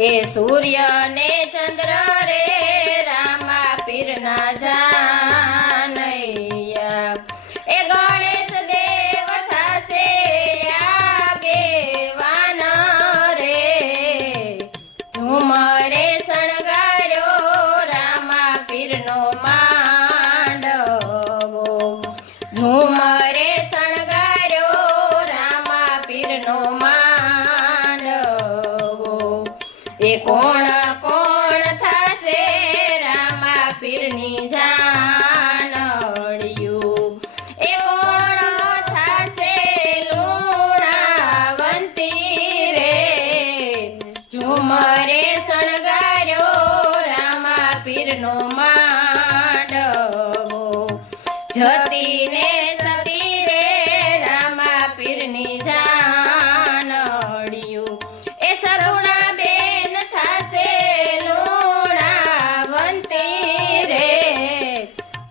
એ સૂર્ય ને ચંદ્ર રે રામા પીરના જાનૈયા એ ગણેશ દેવ થાશે આગેવાન રે ઝુમરે શણગાર્યો રામા પીરનો માંડવો ઝુમરે શણગાર્યો રામા પીરનો માંડવો એ કોણ કોણ થાશે રામા પીરની જાનડિયું એ કોણ થાશે લુણાવંતી રે ઝુમરે શણગાર્યો રામા પીરનો માંડવો જતી ને સતી રે રામા પીરની જાનડિયું એ સરુણા બેન થાશે લુણાવંતી રે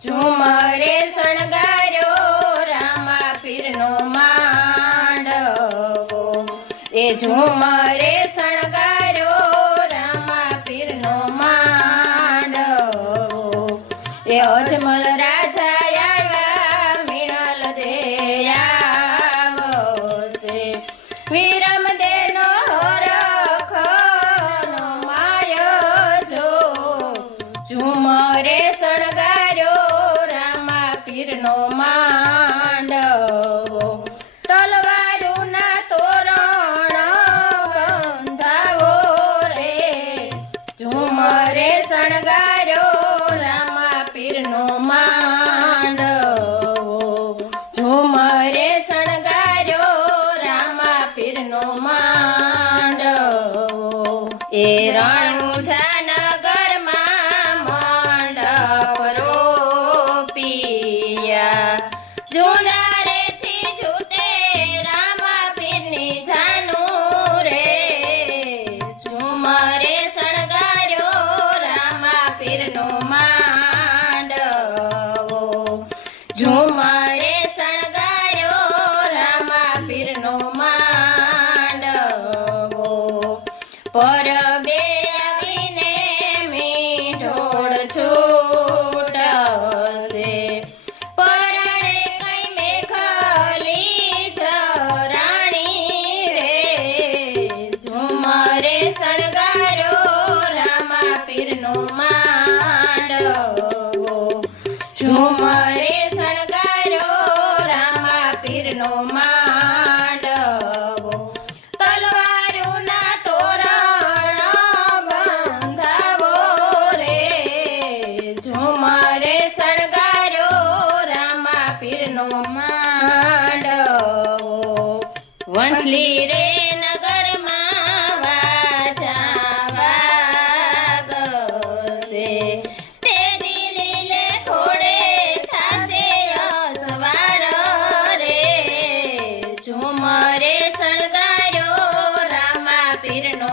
ઝુમરે શણગાર્યો રામા પીરનો માંડવો એ ઝુમરે શણગાર્યો રામા પીરનો માંડવો એ અજમલ રાજા આવ્યા મિણલ દે આવશે વિરમ દેનો હરખનો માય જો ઝુમરે શણગાર્યો રામા પીરનો માંડવો તલવારુના તોરણ બંધાવો રે ઝુમરે શણગાર્યો રામા પીરનો માંડવો ઝુમરે શણગાર્યો રામા પીરનો માંડવો એ રણુજાનગરમાં મંડપ રોપિયા ઝુંડારેથી છૂટે રામા પીરની જાનું રે ઝુમરે શણગાર્યો રામા પીરનો માંડવો ઝુમરે શણગાર્યો રામા પીરનો માંડવો પરબે આવીને મીઠોળ છૂટશે પરણે કઈ મેઘલી જરાણી રે ઝુમરે શણગાર્યો રામા પીરનો માંડવો ઝુમરે શણગાર્યો રામા પીરનો માંડવો તલવારુના તોરણ બંધાવો રે ઝુમરે શણગાર્યો રામા પીરનો માંડવો વંથલી રે નગરમાં વાજા વાગશે તે દિલીલે ઘોડે થાશે અસવાર રે ઝુમરે શણગાર્યો રામા પીરનો